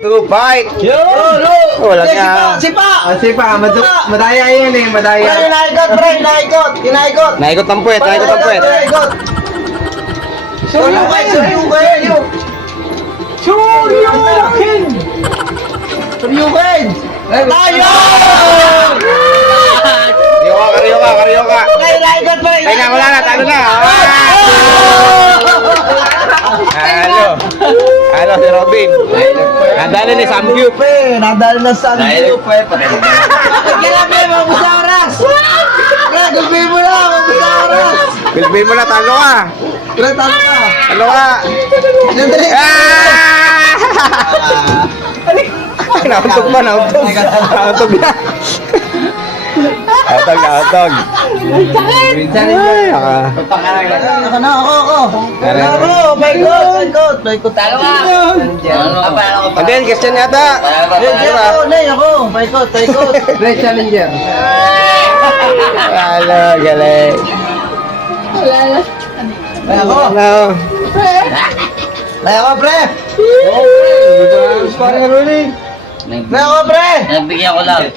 To fight! Wala nga. Sipa! Madaya yan eh, madaya. Naikot ng puwet, Suryukin! Tayo! Karyoka! Kaya wala na, talo na! Halo, si Robin. Nadali ni Samgyup. Nadali na Samgyup. Kailan ba yung mabusaras? Gulbin mo na, mabusaras. Bilbin mo na, talo ka! Talo ka. Talo ka! Nauntog ba? Nauntog na. Nautog. Ako. Baikot. Talo ka. Hindi, question yata. Ako. Baikot. Red Challenger. Halo, galing. Ako. Halo. Ako, pre. Pre, ako, pre. Nagbigyan ko lang.